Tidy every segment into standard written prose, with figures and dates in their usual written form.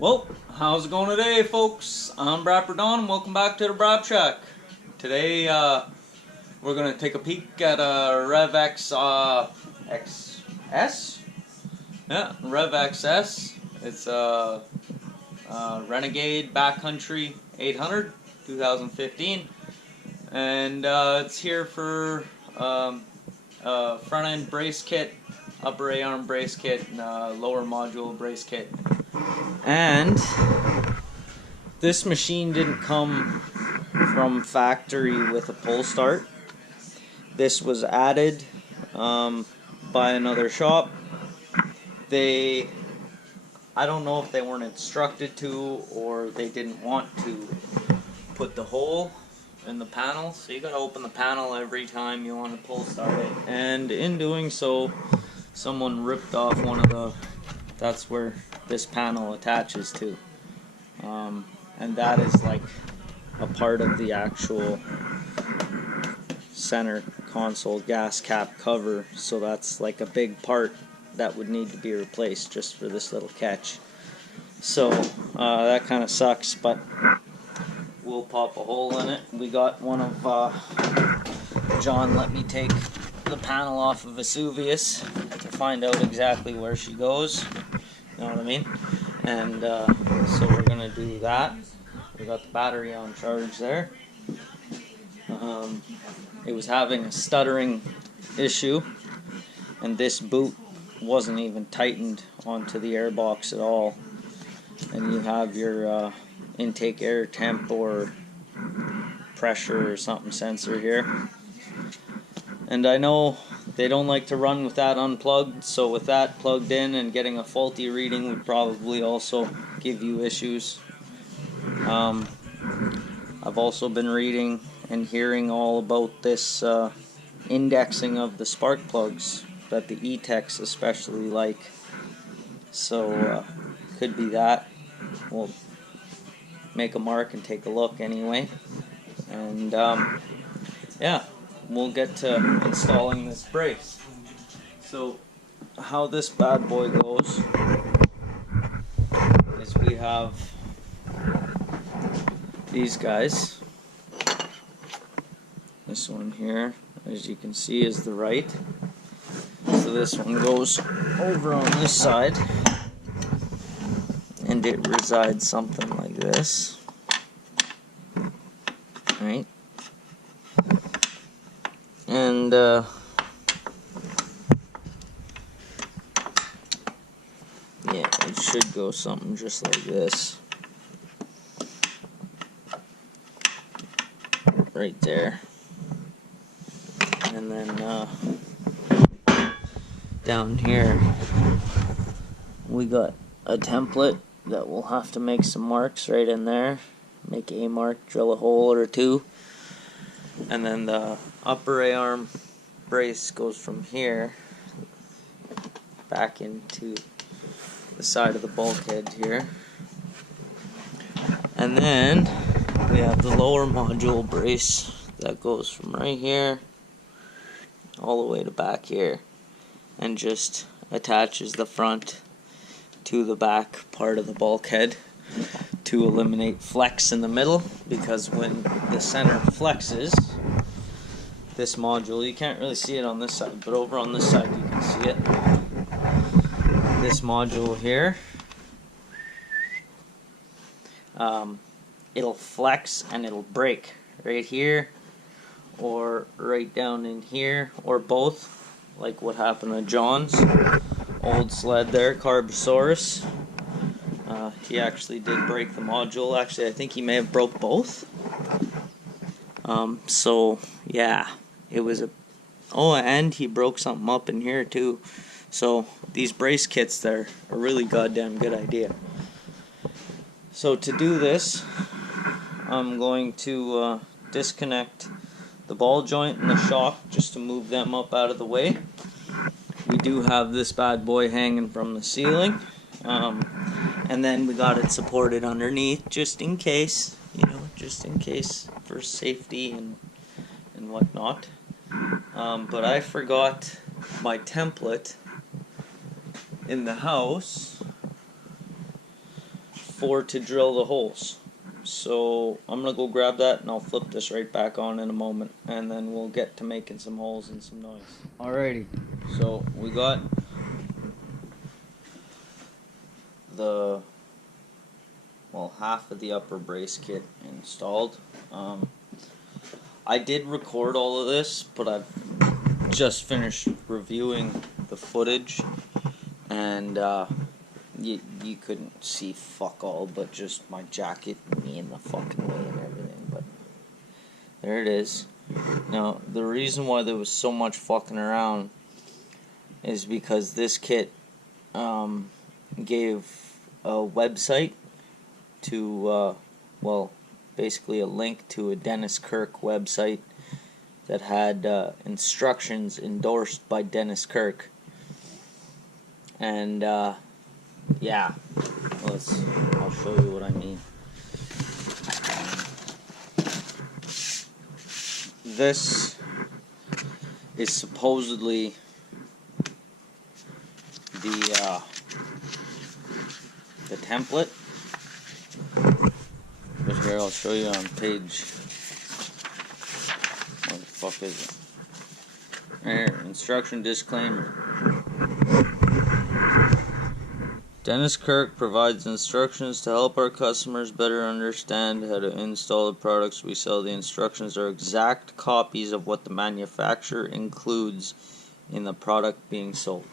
Well, how's it going today, folks? I'm Braap and welcome back to the Braap Shack. Today, we're gonna take a peek at a Rev X XS. Yeah, Rev XS. It's a Renegade backcountry 800, 2015, and it's here for front end brace kit, upper A arm brace kit, and lower module brace kit. And this machine didn't come from factory with a pull start. This was added by another shop. I don't know if they weren't instructed to or they didn't want to put the hole in the panel. So you gotta open the panel every time you want to pull start it. And in doing so, someone ripped off that's where this panel attaches to. And that is like a part of the actual center console gas cap cover, so that's like a big part that would need to be replaced just for this little catch. So that kind of sucks, but we'll pop a hole in it. We got one of John let me take the panel off of Vesuvius to find out exactly where she goes, you know what I mean? And so we're gonna do that. We got the battery on charge there. It was having a stuttering issue, and this boot wasn't even tightened onto the air box at all. And you have your intake air temp or pressure or something sensor here. And I know they don't like to run with that unplugged, so with that plugged in and getting a faulty reading would probably also give you issues. I've also been reading and hearing all about this indexing of the spark plugs that the e-tecs especially like. So could be that. We'll make a mark and take a look anyway. And yeah, we'll get to installing this brace. So how this bad boy goes is we have these guys. This one here, as you can see, is the right. So this one goes over on this side, and it resides something like this, right? And yeah, it should go something just like this. Right there. And then down here we got a template that we'll have to make some marks right in there. Make a mark, drill a hole or two. And then the upper A-arm brace goes from here back into the side of the bulkhead here. And then we have the lower module brace that goes from right here all the way to back here and just attaches the front to the back part of the bulkhead to eliminate flex in the middle, because when the center flexes, this module, you can't really see it on this side, but over on this side you can see it. This module here, it'll flex and it'll break right here or right down in here, or both, like what happened to John's old sled there, Carbosaurus. He actually did break the module. Actually, I think he may have broke both. So yeah, it was and he broke something up in here too. So these brace kits, they're a really goddamn good idea. So to do this, I'm going to disconnect the ball joint and the shock just to move them up out of the way. We do have this bad boy hanging from the ceiling, and then we got it supported underneath just in case, just in case for safety and whatnot. But I forgot my template in the house for to drill the holes. So I'm gonna go grab that and I'll flip this right back on in a moment, and then we'll get to making some holes and some noise. Alrighty, so we got the half of the upper brace kit installed. I did record all of this, but I've just finished reviewing the footage, and you couldn't see fuck all but just my jacket and me in the fucking way and everything, but there it is. Now, the reason why there was so much fucking around is because this kit gave a website to, basically a link to a Dennis Kirk website that had instructions endorsed by Dennis Kirk. And, yeah, I'll show you what I mean. This is supposedly the template. But here, I'll show you on page, what the fuck is it? Right here, instruction disclaimer. Dennis Kirk provides instructions to help our customers better understand how to install the products we sell. The instructions are exact copies of what the manufacturer includes in the product being sold.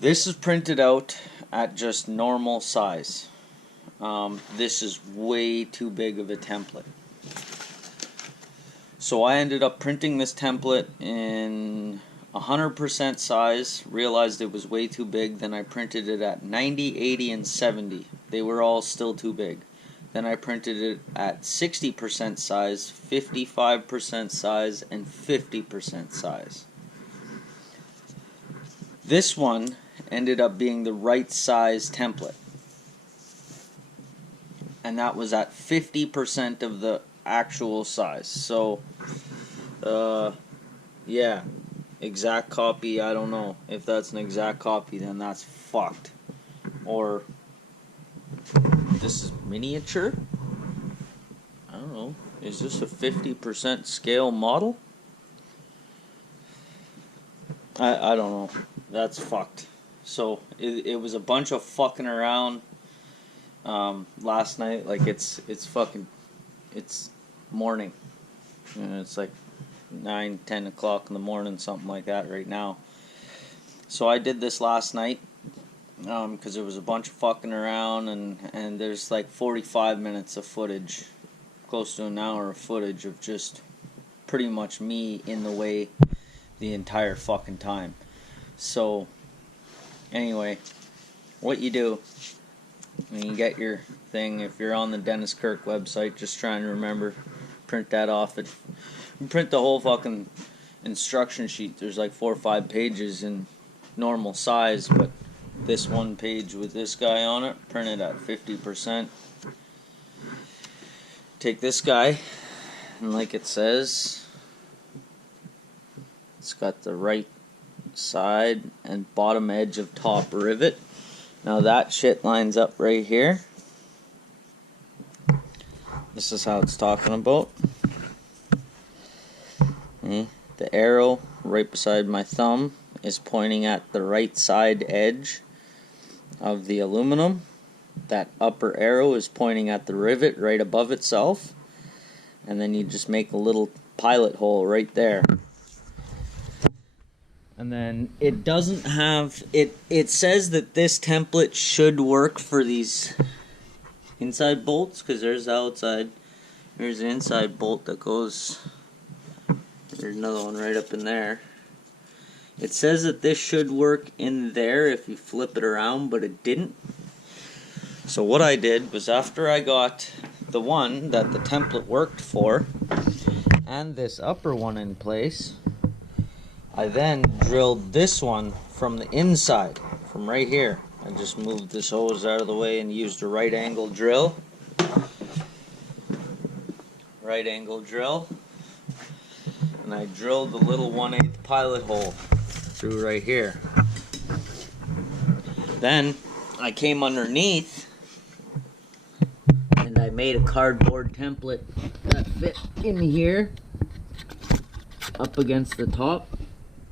This is printed out at just normal size. This is way too big of a template. So I ended up printing this template in 100% size, realized it was way too big, then I printed it at 90, 80, and 70. They were all still too big. Then I printed it at 60% size, 55% size, and 50% size. This one ended up being the right size template. And that was at 50% of the actual size. So, yeah. Exact copy, I don't know. If that's an exact copy, then that's fucked. Or this is miniature? I don't know. Is this a 50% scale model? I don't know. That's fucked. So it was a bunch of fucking around last night. Like it's morning. And it's like 9, 10 o'clock in the morning, something like that right now. So I did this last night because there was a bunch of fucking around, and there's like 45 minutes of footage, close to an hour of footage of just pretty much me in the way the entire fucking time. So anyway, what you do when you get your thing, if you're on the Dennis Kirk website, just trying to remember, print that off. Print the whole fucking instruction sheet. There's like 4 or 5 pages in normal size, but this one page with this guy on it, printed at 50%. Take this guy, and like it says, it's got the right side and bottom edge of top rivet. Now that shit lines up right here. This is how it's talking about. The arrow right beside my thumb is pointing at the right side edge of the aluminum. That upper arrow is pointing at the rivet right above itself. And then you just make a little pilot hole right there. And then it doesn't have... It says that this template should work for these inside bolts, because there's the outside. There's an inside bolt that goes... There's another one right up in there. It says that this should work in there if you flip it around, but it didn't. So what I did was, after I got the one that the template worked for and this upper one in place, I then drilled this one from the inside, from right here. I just moved this hose out of the way and used a right angle drill. Right angle drill. And I drilled the little 1/8 pilot hole through right here. Then I came underneath and I made a cardboard template that fit in here up against the top,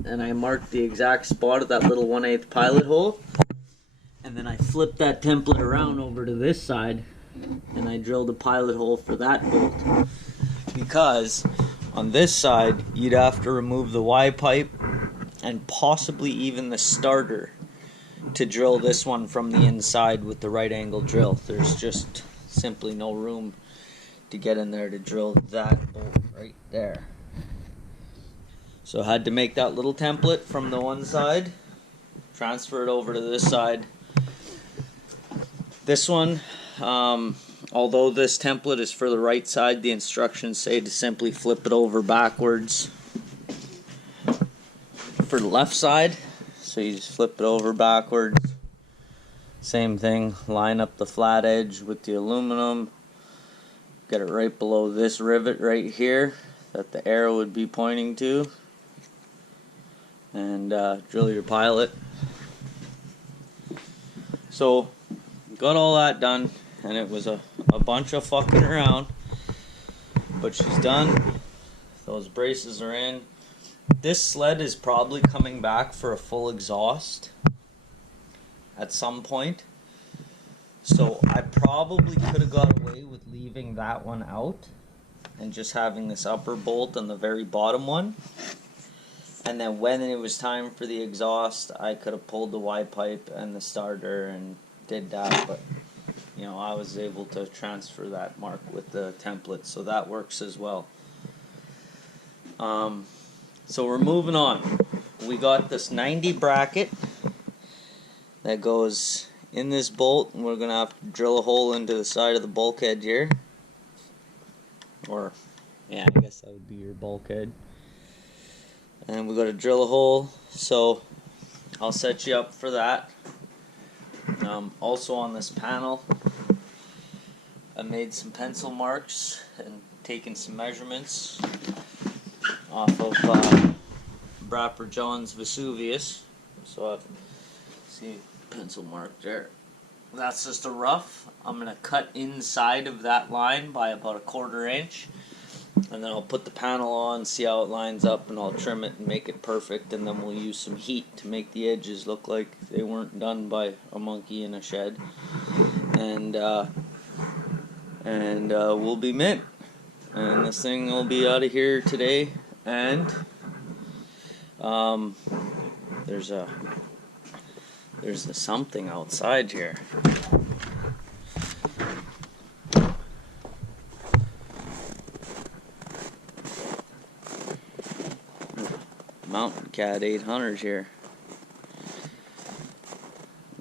and I marked the exact spot of that little 1/8 pilot hole, and then I flipped that template around over to this side and I drilled a pilot hole for that bolt, because on this side you'd have to remove the Y pipe and possibly even the starter to drill this one from the inside with the right angle drill. There's just simply no room to get in there to drill that bolt right there. So I had to make that little template from the one side, transfer it over to this side. This one, although this template is for the right side, the instructions say to simply flip it over backwards for the left side. So you just flip it over backwards. Same thing, line up the flat edge with the aluminum. Get it right below this rivet right here that the arrow would be pointing to. And drill your pilot. So got all that done, and it was a bunch of fucking around, but she's done. Those braces are in. This sled is probably coming back for a full exhaust at some point, so I probably could have got away with leaving that one out and just having this upper bolt and the very bottom one. And then when it was time for the exhaust, I could have pulled the Y pipe and the starter and did that, but you know, I was able to transfer that mark with the template, so that works as well. So we're moving on. We got this 90 bracket that goes in this bolt, and we're gonna have to drill a hole into the side of the bulkhead here. Or, yeah, I guess that would be your bulkhead. And we got to drill a hole, so I'll set you up for that. Also on this panel, I made some pencil marks and taken some measurements off of Braap John's Vesuvius. So I see a pencil mark there. That's just a rough. I'm going to cut inside of that line by about 1/4 inch. And then I'll put the panel on, see how it lines up, and I'll trim it and make it perfect. And then we'll use some heat to make the edges look like they weren't done by a monkey in a shed. And we'll be mint. And this thing will be out of here today. And there's a something outside here. Mountain Cat 800 here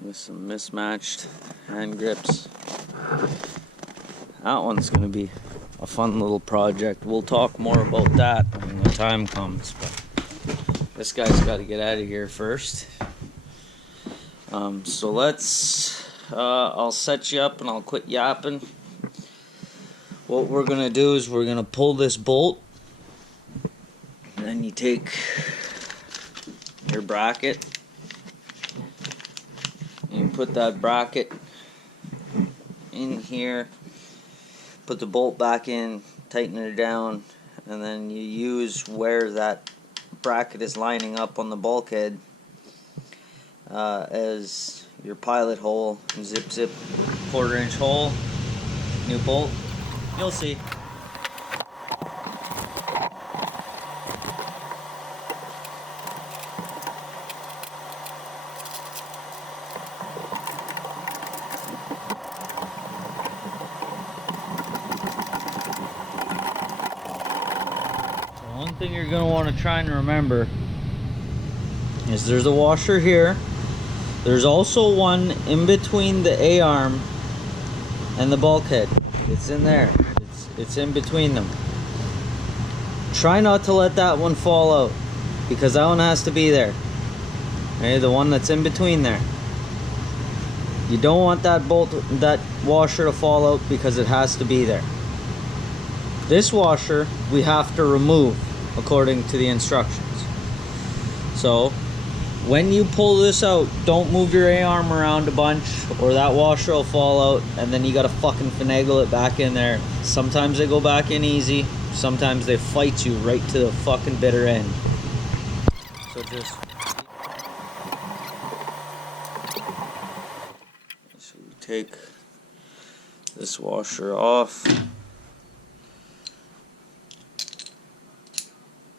with some mismatched hand grips. That one's going to be a fun little project. We'll talk more about that when the time comes, but this guy's got to get out of here first. So let's I'll set you up and I'll quit yapping. What we're going to do is we're going to pull this bolt, and then you take your bracket and you put that bracket in here, put the bolt back in, tighten it down, and then you use where that bracket is lining up on the bulkhead as your pilot hole. Zip 1/4 inch hole, new bolt, you'll see. One thing you're going to want to try and remember is there's a washer here. There's also one in between the A-arm and the bulkhead. It's in there. It's in between them. Try not to let that one fall out, because that one has to be there. Okay, the one that's in between there. You don't want that washer to fall out, because it has to be there. This washer we have to remove according to the instructions. So when you pull this out, don't move your A-arm around a bunch or that washer will fall out and then you gotta fucking finagle it back in there. Sometimes they go back in easy, sometimes they fight you right to the fucking bitter end. So just... So we take this washer off.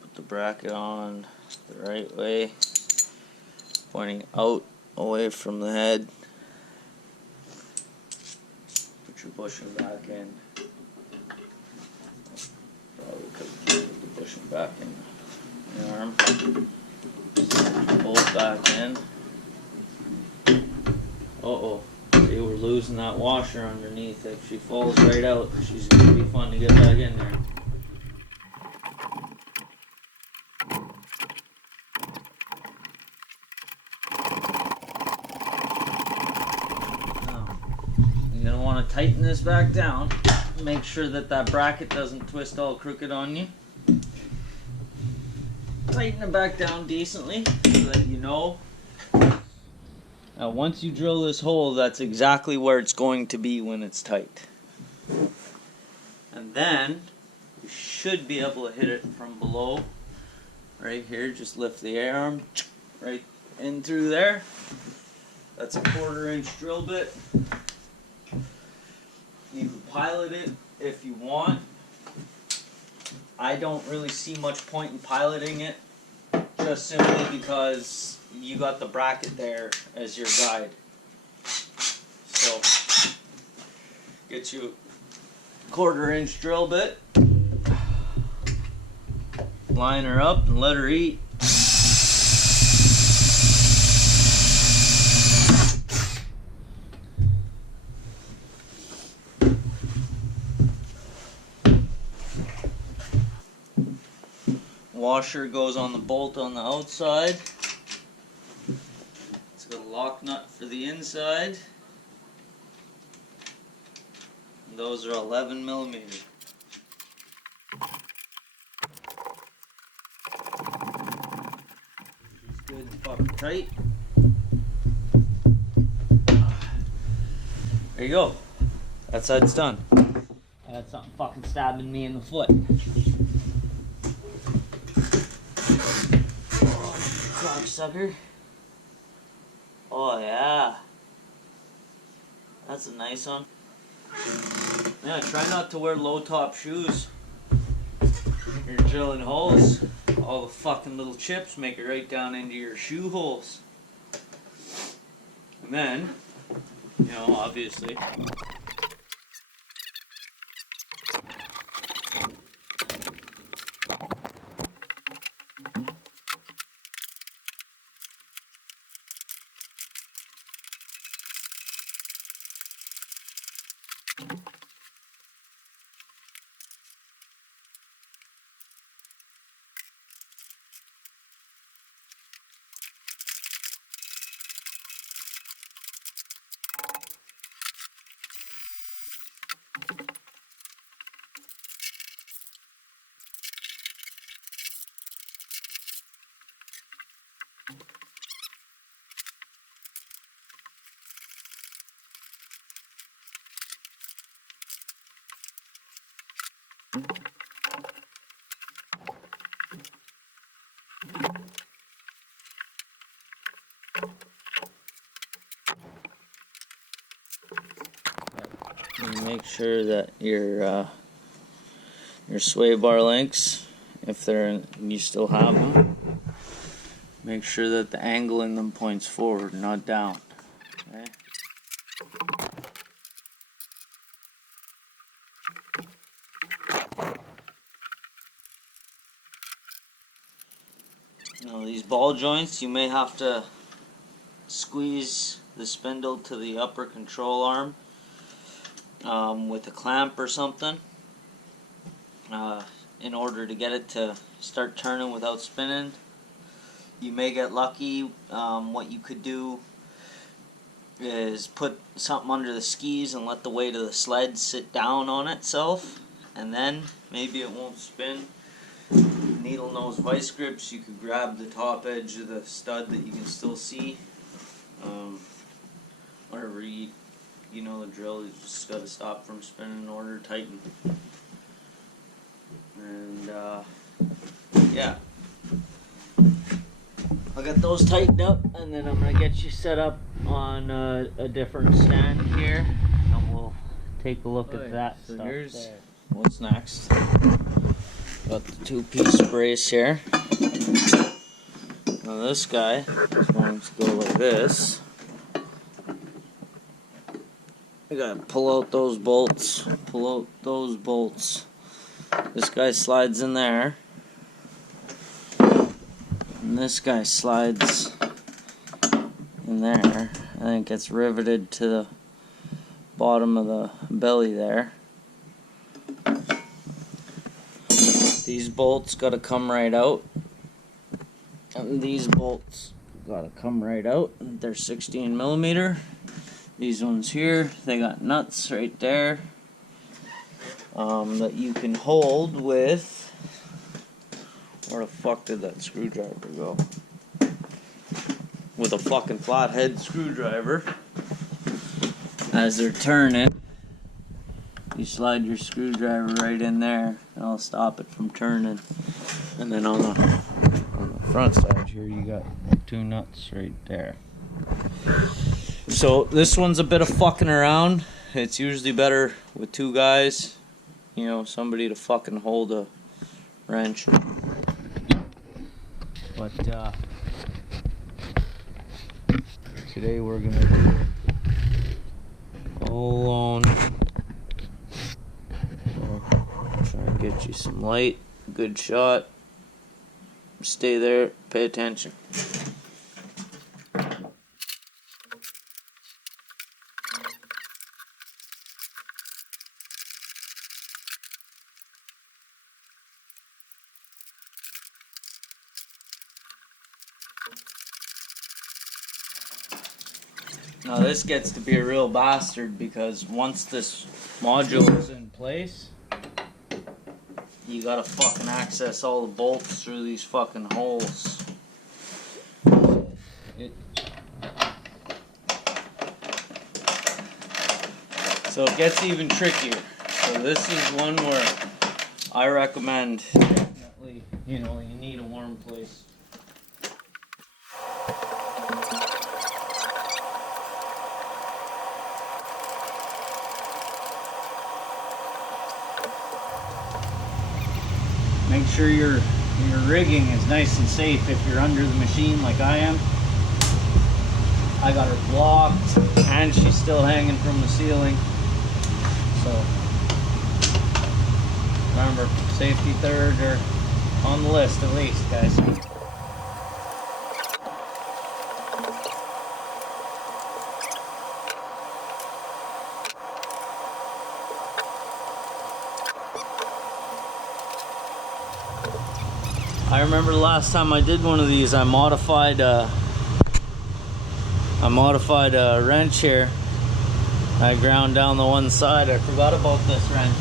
Put the bracket on the right way, pointing out away from the head. Put your bushing back in. Probably could put the bushing back in the arm. Bolt back in. Uh-oh. See, we're losing that washer underneath. If she falls right out, she's going to be fun to get back in there. You're going to want to tighten this back down. Make sure that that bracket doesn't twist all crooked on you. Tighten it back down decently so that you know. Now once you drill this hole, that's exactly where it's going to be when it's tight. And then you should be able to hit it from below. Right here, just lift the A-arm right in through there. That's a 1/4 inch drill bit. You can pilot it if you want. I don't really see much point in piloting it, just simply because you got the bracket there as your guide. So, get you a 1/4 inch drill bit, line her up and let her eat. Washer goes on the bolt on the outside. It's got a lock nut for the inside. And those are 11mm. She's good and fucking tight. There you go. That's how it's done. I had something fucking stabbing me in the foot. Sucker. Oh yeah, that's a nice one. Yeah, try not to wear low top shoes. You're drilling holes. All the fucking little chips make it right down into your shoe holes. And then, you know, obviously, you make sure that your sway bar links, if they're in, you still have them, make sure that the angle in them points forward, not down. Okay? Now these ball joints, you may have to squeeze the spindle to the upper control arm with a clamp or something in order to get it to start turning without spinning. You may get lucky. What you could do is put something under the skis and let the weight of the sled sit down on itself, and then maybe it won't spin. needle nose vice grips, you could grab the top edge of the stud that you can still see. Whenever you know the drill, you just got to stop from spinning in order to tighten. And yeah, I'll get those tightened up, and then I'm gonna get you set up on a different stand here, and we'll take a look at that stuff. Here's there. What's next. Got the two-piece brace here. Now this guy is going to go like this. I gotta pull out those bolts. Pull out those bolts. This guy slides in there. And this guy slides in there. And then it gets riveted to the bottom of the belly there. These bolts gotta come right out. And these bolts gotta come right out. They're 16mm. These ones here, they got nuts right there that you can hold with. Where the fuck did that screwdriver go? With a fucking flathead screwdriver. As they're turning, you slide your screwdriver right in there, and it'll stop it from turning. And then on the front side here, you got two nuts right there. So this one's a bit of fucking around. It's usually better with two guys, you know, somebody to fucking hold a wrench. But today we're gonna do it all alone. So, try and get you some light, good shot. Stay there, pay attention. Now this gets to be a real bastard because once this module is in place, you gotta fucking access all the bolts through these fucking holes. So it gets even trickier. So this is one where I recommend definitely, you know, you need a warm place. Make sure your rigging is nice and safe if you're under the machine like I am. I got her blocked and she's still hanging from the ceiling. So remember, safety third or on the list at least, guys. I remember the last time I did one of these, I modified a wrench here. I ground down the one side. I forgot about this wrench.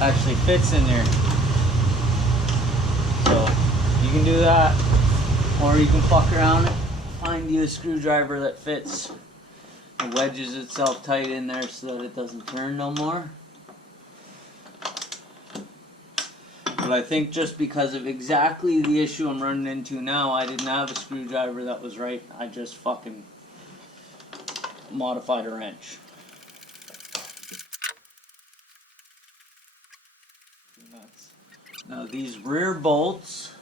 Actually fits in there. So you can do that, or you can fuck around and find you a screwdriver that fits. It wedges itself tight in there so that it doesn't turn no more. But I think just because of exactly the issue I'm running into now, I didn't have a screwdriver that was right. I just fucking modified a wrench. Now these rear bolts,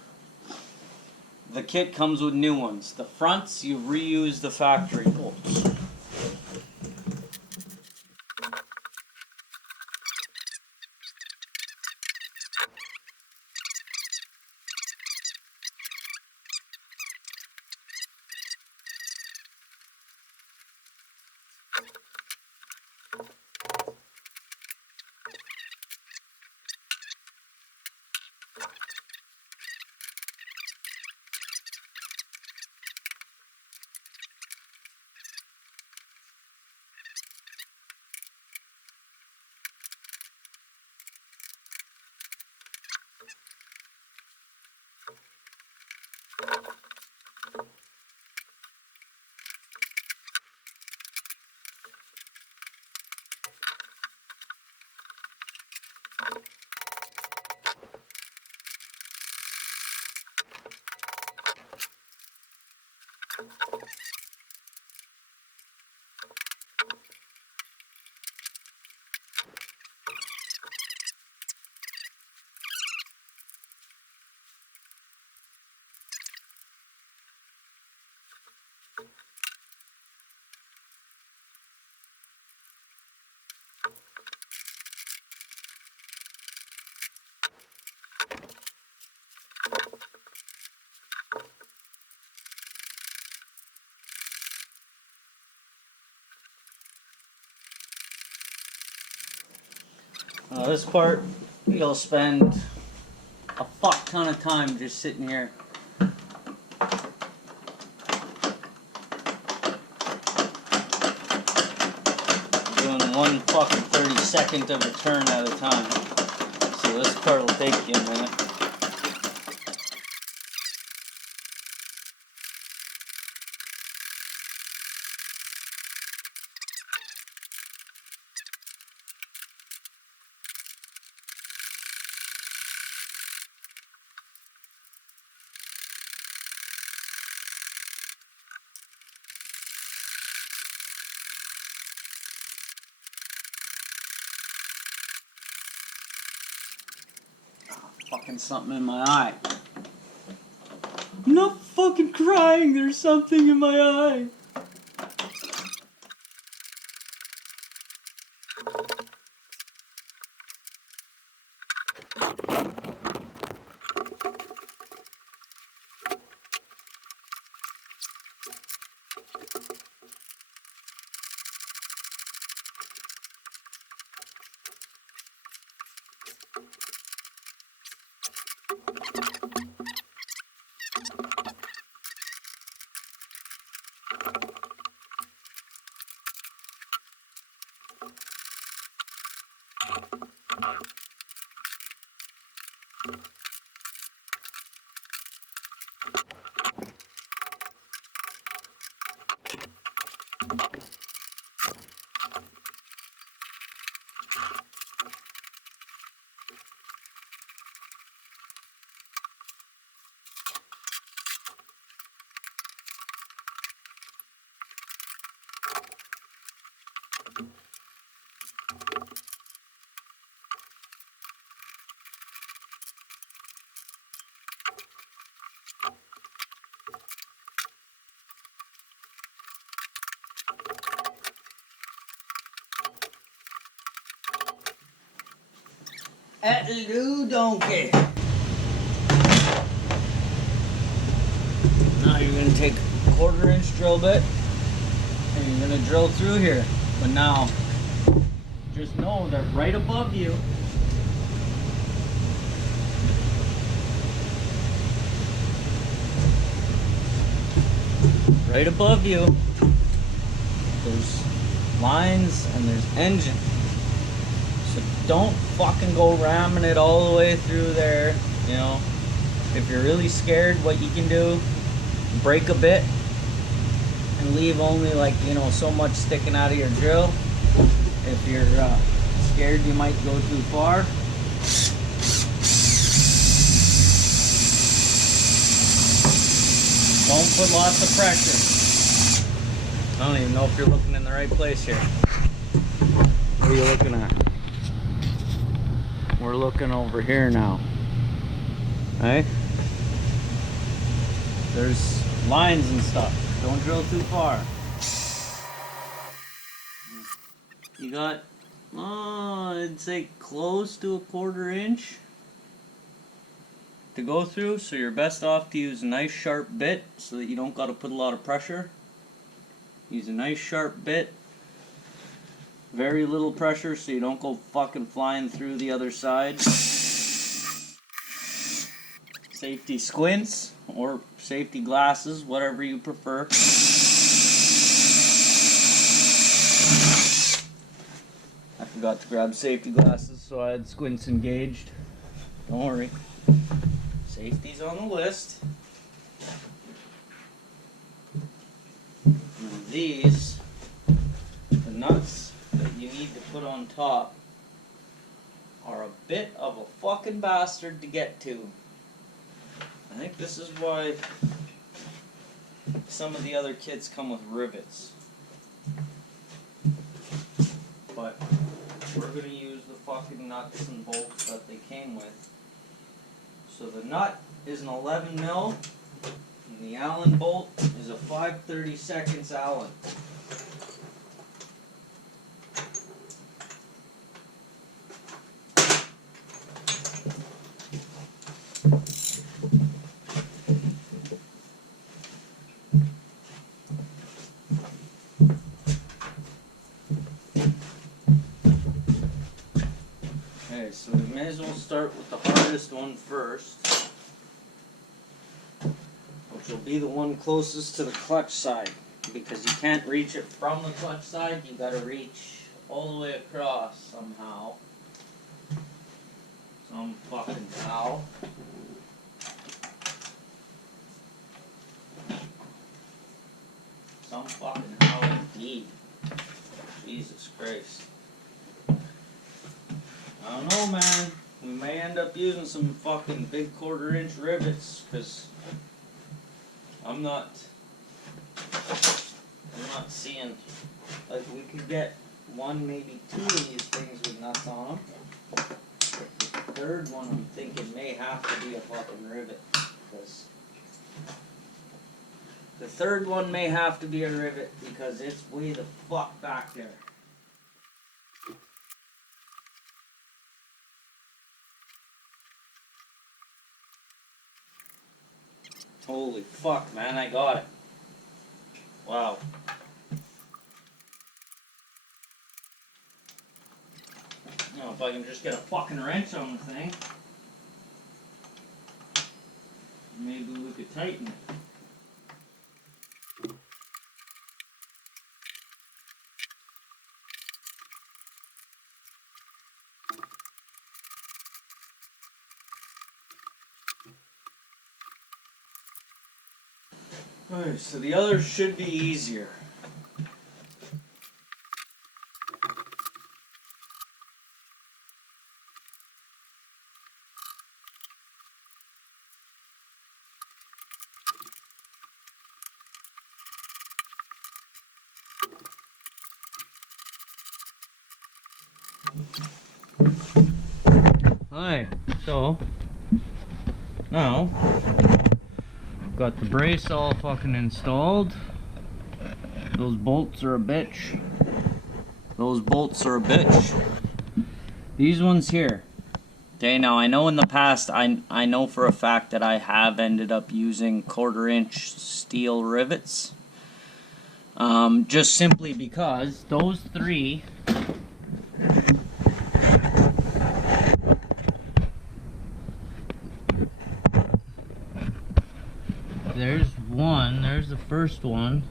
the kit comes with new ones. The fronts, you reuse the factory bolts. This part, you'll spend a fuck ton of time just sitting here. Doing one fucking 32nd of a turn at a time. So this part will take you a minute. Fucking something in my eye. I'm not fucking crying, there's something in my eye. Hello, donkey. Now you're going to take a 1/4-inch drill bit and you're going to drill through here. But now, just know that right above you, there's lines and there's engine. So don't fucking go ramming it all the way through there, you know. If you're really scared, what you can do, break a bit and leave only like, you know, so much sticking out of your drill. If you're scared you might go too far, don't put lots of pressure. I don't even know if you're looking in the right place here. What are you looking at? We're looking over here now. Right? There's lines and stuff. Don't drill too far. You got, I'd say close to a 1/4-inch to go through, so you're best off to use a nice sharp bit so that you don't got to put a lot of pressure. Use a nice sharp bit. Very little pressure so you don't go fucking flying through the other side. Safety squints or safety glasses, whatever you prefer. I forgot to grab safety glasses, so I had squints engaged. Don't worry. Safety's on the list. Now these, the nuts that you need to put on top, are a bit of a fucking bastard to get to. I think this is why some of the other kits come with rivets. But we're going to use the fucking nuts and bolts that they came with. So the nut is an 11 mil, and the Allen bolt is a 5/32 Allen. Okay, so we may as well start with the hardest one first, which will be the one closest to the clutch side, because you can't reach it from the clutch side, you gotta reach all the way across somehow. Some fucking how. Some fucking how indeed. Jesus Christ. I don't know, man. We may end up using some fucking big 1/4-inch rivets, because I'm not seeing, like, we could get one, maybe two of these things with nuts on them. The third one I'm thinking may have to be a fucking rivet, because the third one may have to be a rivet because it's way the fuck back there. Holy fuck, man, I got it. Wow. You know, if I can just get a fucking wrench on the thing, maybe we could tighten it. Alright, so the other should be easier. Alright, so now got the brace all fucking installed. Those bolts are a bitch. Those bolts are a bitch. These ones here. Okay, now I know in the past, I know for a fact that I have ended up using 1/4-inch steel rivets. Just simply because those three there's one, there's the first one,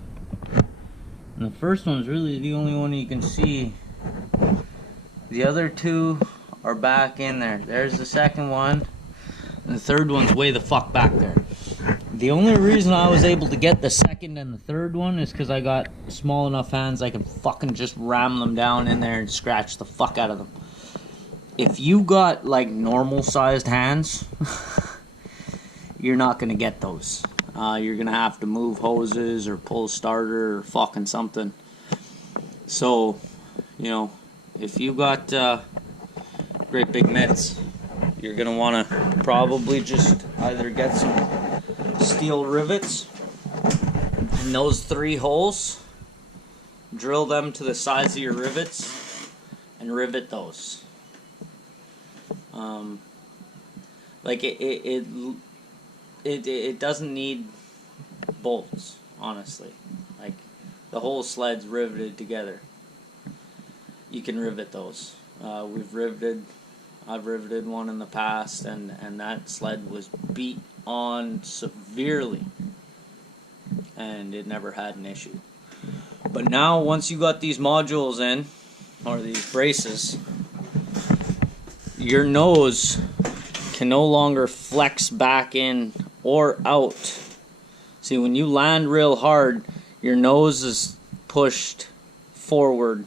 and the first one's really the only one you can see. The other two are back in there. There's the second one, and the third one's way the fuck back there. The only reason I was able to get the second and the third one is because I got small enough hands I can fucking just ram them down in there and scratch the fuck out of them. If you got like normal sized hands, you're not gonna get those. You're gonna have to move hoses or pull a starter or fucking something. So, you know, if you got great big mitts, you're gonna wanna probably just either get some steel rivets in those 3 holes, drill them to the size of your rivets, and rivet those. Like it doesn't need bolts, honestly. Like, the whole sled's riveted together. You can rivet those. I've riveted one in the past, and that sled was beat on severely, and it never had an issue. But now, once you got these modules in, or these braces, your nose can no longer flex back in or out. See, when you land real hard, your nose is pushed forward,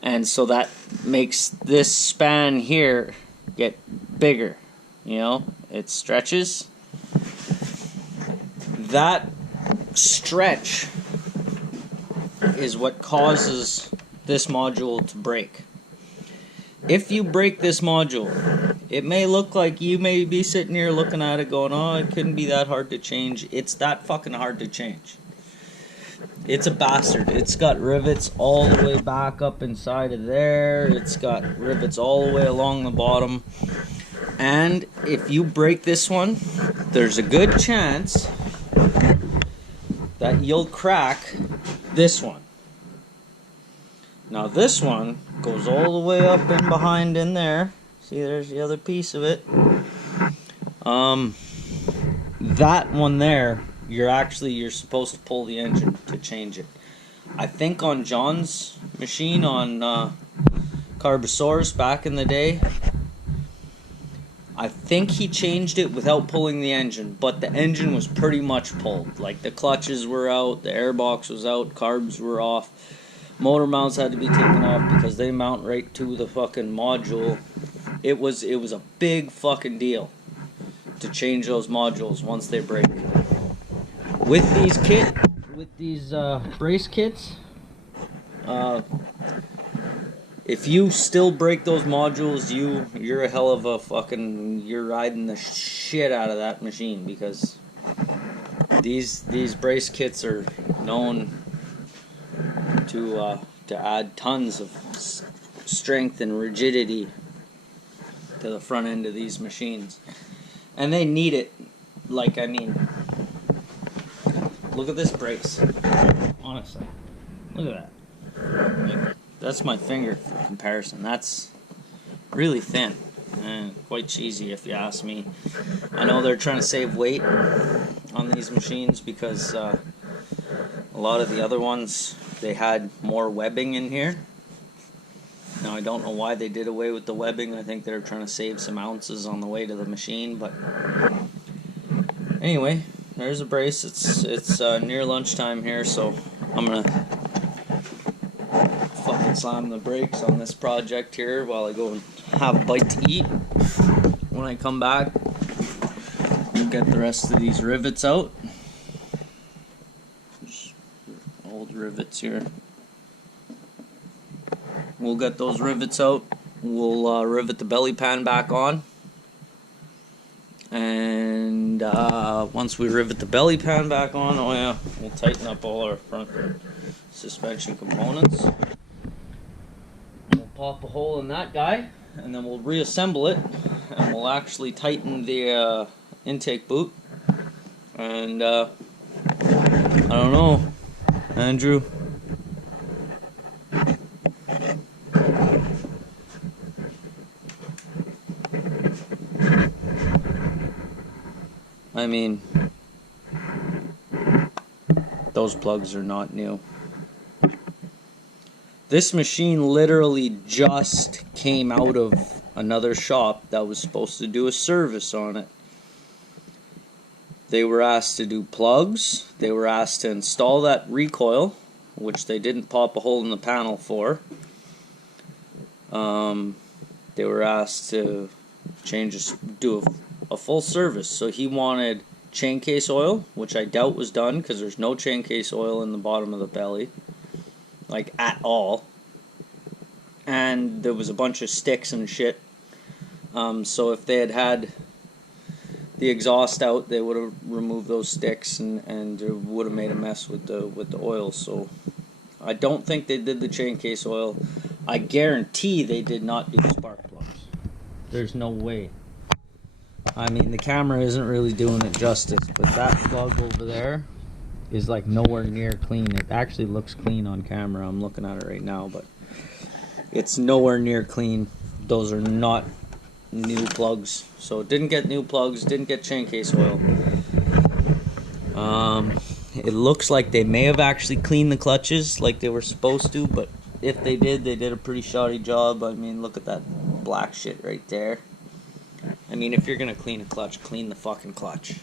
and so that makes this span here get bigger. You know, it stretches. That stretch is what causes this module to break. If you break this module, it may look like you may be sitting here looking at it going, oh, it couldn't be that hard to change. It's that fucking hard to change. It's a bastard. It's got rivets all the way back up inside of there. It's got rivets all the way along the bottom. And if you break this one, there's a good chance that you'll crack this one. Now this one Goes all the way up and behind in there. See, there's the other piece of it. That one there, you're supposed to pull the engine to change it. I think on John's machine on Carbosaurus back in the day, I think he changed it without pulling the engine, but the engine was pretty much pulled. Like the clutches were out, the airbox was out, carbs were off, motor mounts had to be taken off because they mount right to the fucking module. It was a big fucking deal to change those modules once they break. With these brace kits, if you still break those modules, you're a hell of a fucking, you're riding the shit out of that machine, because these brace kits are known to add tons of strength and rigidity to the front end of these machines, and they need it. Like, I mean, look at this brace. Honestly, look at that. Like, that's my finger for comparison. That's really thin and quite cheesy, if you ask me. I know they're trying to save weight on these machines because a lot of the other ones, they had more webbing in here. Now, I don't know why they did away with the webbing. I think they're trying to save some ounces on the way to the machine, but anyway, there's a brace. It's near lunchtime here, so I'm gonna fucking slam the brakes on this project here while I go and have a bite to eat. When I come back, we'll get the rest of these rivets out. There's old rivets here. We'll get those rivets out. We'll rivet the belly pan back on. And once we rivet the belly pan back on, oh yeah, we'll tighten up all our front suspension components. We'll pop a hole in that guy, and then we'll reassemble it, and we'll actually tighten the intake boot. And I don't know, Andrew. I mean, those plugs are not new. This machine literally just came out of another shop that was supposed to do a service on it. They were asked to do plugs. They were asked to install that recoil, which they didn't pop a hole in the panel for. They were asked to do a full service. So he wanted chain case oil, which I doubt was done because there's no chain case oil in the bottom of the belly, like at all. And there was a bunch of sticks and shit. So if they had the exhaust out, they would have removed those sticks and it would have made a mess with the oil. So I don't think they did the chain case oil. I guarantee they did not do the spark plugs. There's no way. I mean, the camera isn't really doing it justice, but that plug over there is like nowhere near clean. It actually looks clean on camera. I'm looking at it right now, but it's nowhere near clean. Those are not new plugs. So it didn't get new plugs, didn't get chain case oil. It looks like they may have actually cleaned the clutches like they were supposed to, but if they did a pretty shoddy job. I mean, look at that black shit right there. I mean, if you're gonna clean a clutch, clean the fucking clutch.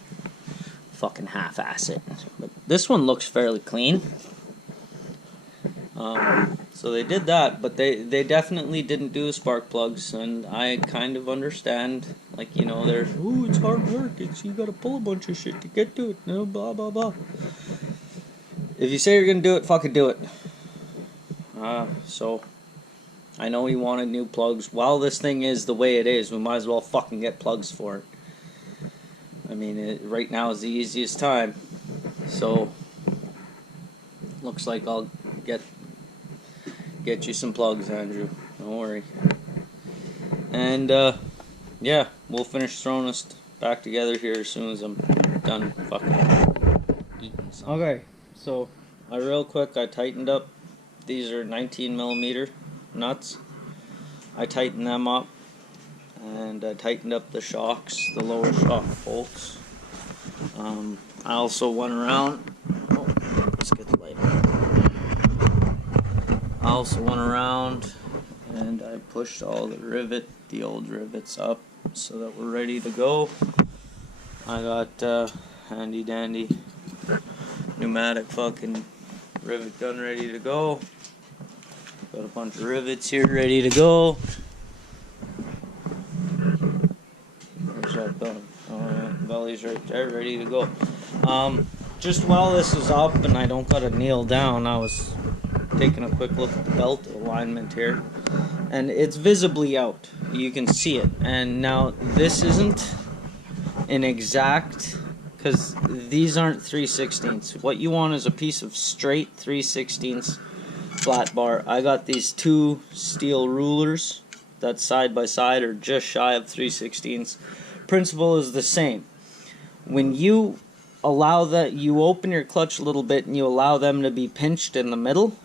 Fucking half-ass it. But this one looks fairly clean. So they did that, but they definitely didn't do the spark plugs, and I kind of understand. Like, you know, they're, oh, it's hard work. You gotta pull a bunch of shit to get to it. No, blah blah blah. If you say you're gonna do it, fucking do it. So I know he wanted new plugs. While this thing is the way it is, we might as well fucking get plugs for it. I mean, right now is the easiest time. So looks like I'll get you some plugs, Andrew. Don't worry. And yeah, we'll finish throwing this back together here as soon as I'm done fucking eating something. Okay, so real quick, I tightened up. These are 19mm nuts. I tightened them up, and I tightened up the shocks, the lower shock bolts. I also went around. Oh, let's get the light. I also went around and I pushed all the old rivets up so that we're ready to go. I got handy dandy pneumatic fucking rivet gun ready to go. Got a bunch of rivets here ready to go. Where's that gun? Oh yeah, belly's right there ready to go. Just while this is up and I don't gotta kneel down, I was taking a quick look at the belt alignment here, and it's visibly out. You can see it. And now this isn't an exact, because these aren't 3/16. What you want is a piece of straight 3/16 flat bar. I got these two steel rulers that side by side are just shy of 3/16. Principle is the same. When you allow that, you open your clutch a little bit and you allow them to be pinched in the middle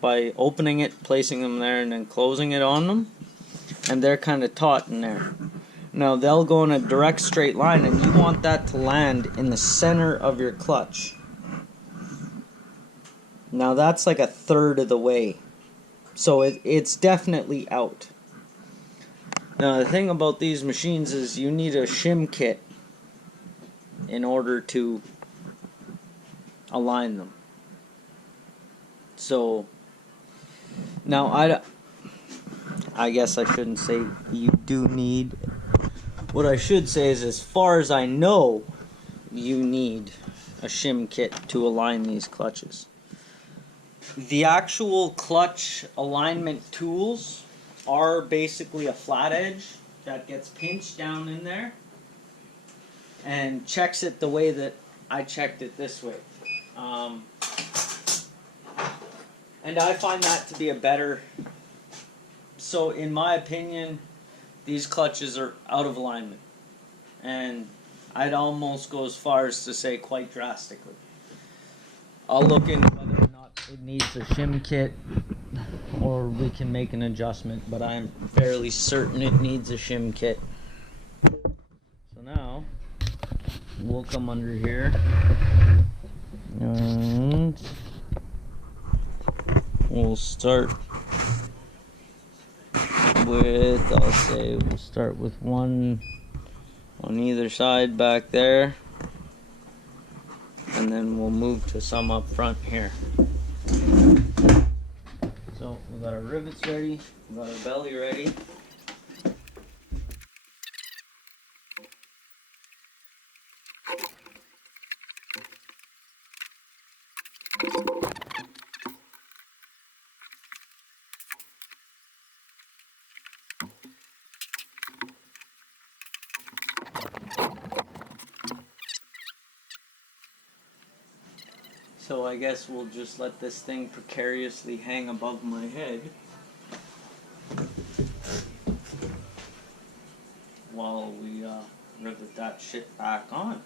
by opening it, placing them there, and then closing it on them, and they're kind of taut in there. Now they'll go in a direct straight line, and you want that to land in the center of your clutch. Now that's like a third of the way, so it's definitely out. Now the thing about these machines is you need a shim kit in order to align them. So now I guess I shouldn't say you do need. What I should say is, as far as I know, you need a shim kit to align these clutches. The actual clutch alignment tools are basically a flat edge that gets pinched down in there and checks it the way that I checked it this way. And I find that to be a better. So in my opinion, these clutches are out of alignment. And I'd almost go as far as to say quite drastically. I'll look into whether or not it needs a shim kit or we can make an adjustment, but I'm fairly certain it needs a shim kit. So now we'll come under here and we'll start with, I'll say we'll start with one on either side back there, and then we'll move to some up front here. So we got our rivets ready, we got our belly ready. So I guess we'll just let this thing precariously hang above my head while we rivet that shit back on.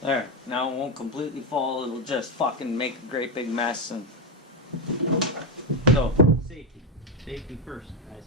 There, now it won't completely fall, it'll just fucking make a great big mess. And so safety first, guys.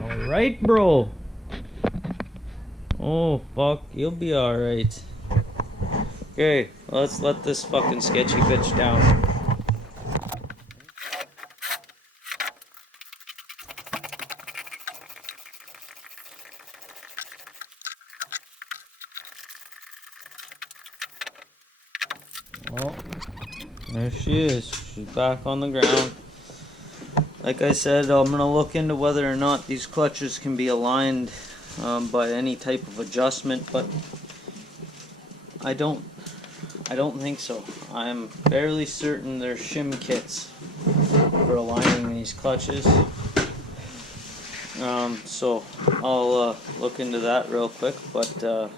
Alright, bro. Oh, fuck. You'll be alright. Here. Okay, let's let this fucking sketchy bitch down. Well, there she is. She's back on the ground. Like I said, I'm going to look into whether or not these clutches can be aligned by any type of adjustment, but I don't think so. I'm fairly certain there's shim kits for aligning these clutches. So I'll look into that real quick, but I'm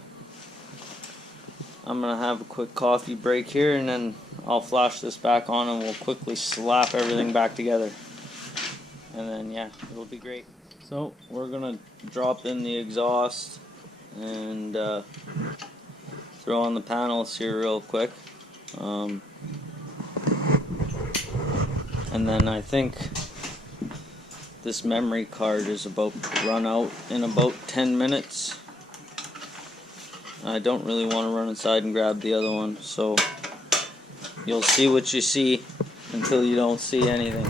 gonna have a quick coffee break here, and then I'll flash this back on and we'll quickly slap everything back together. And then yeah, it'll be great. So we're gonna drop in the exhaust and throw on the panels here real quick. And then I think this memory card is about to run out in about 10 minutes. I don't really want to run inside and grab the other one, so you'll see what you see until you don't see anything.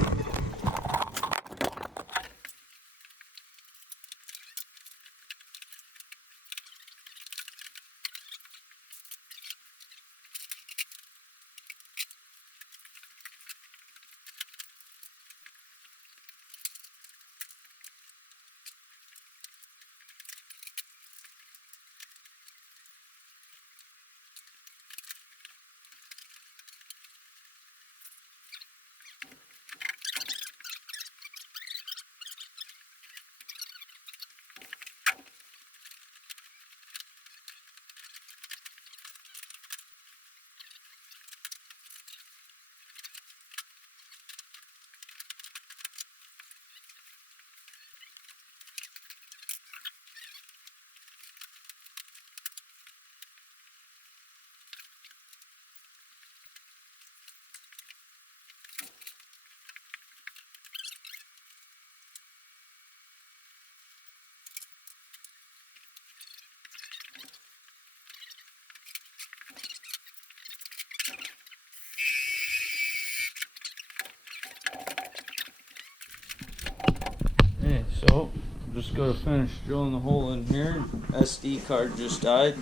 So, just gotta finish drilling the hole in here. SD card just died.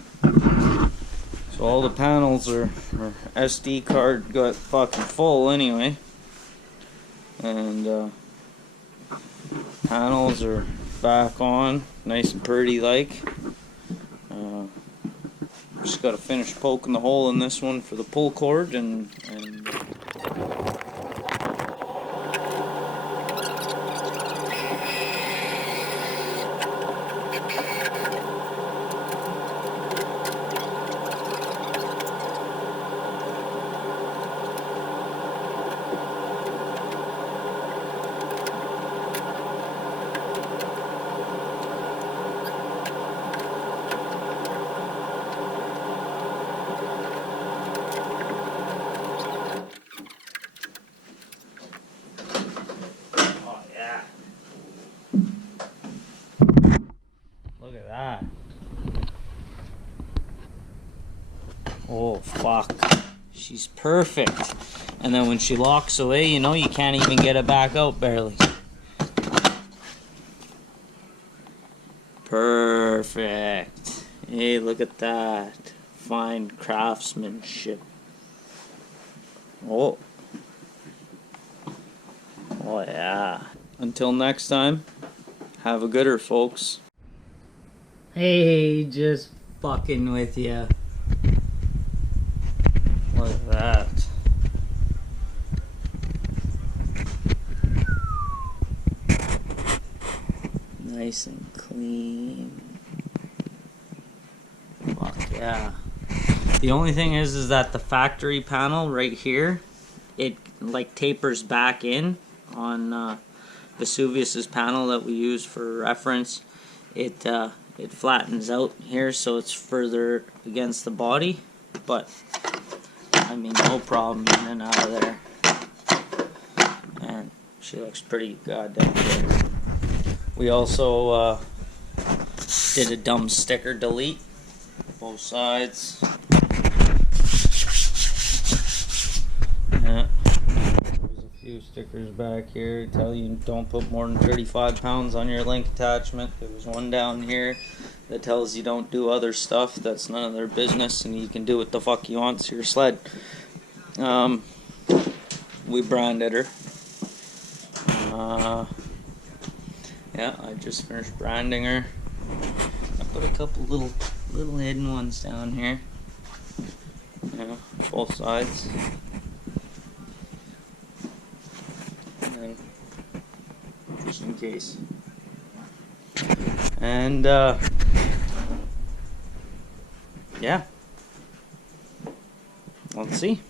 So all the panels are SD card got fucking full anyway. And panels are back on, nice and pretty like. Just gotta finish poking the hole in this one for the pull cord and look at that. Oh fuck. She's perfect. And then when she locks away, you know, you can't even get it back out barely. Perfect. Hey, look at that. Fine craftsmanship. Oh. Oh yeah. Until next time, have a gooder, folks. Hey, just fucking with ya. Look at that. Nice and clean. Fuck yeah. The only thing is that the factory panel right here, it like tapers back in on Vesuvius's panel that we use for reference. It flattens out here, so it's further against the body, but I mean, no problem in and out of there. And she looks pretty goddamn good. We also did a dumb sticker delete both sides. 2 stickers back here tell you don't put more than 35 pounds on your link attachment. There's one down here that tells you don't do other stuff. That's none of their business, and you can do what the fuck you want to your sled. We branded her. Yeah, I just finished branding her. I put a couple little hidden ones down here. Yeah, both sides. And then, just in case. And yeah, let's see.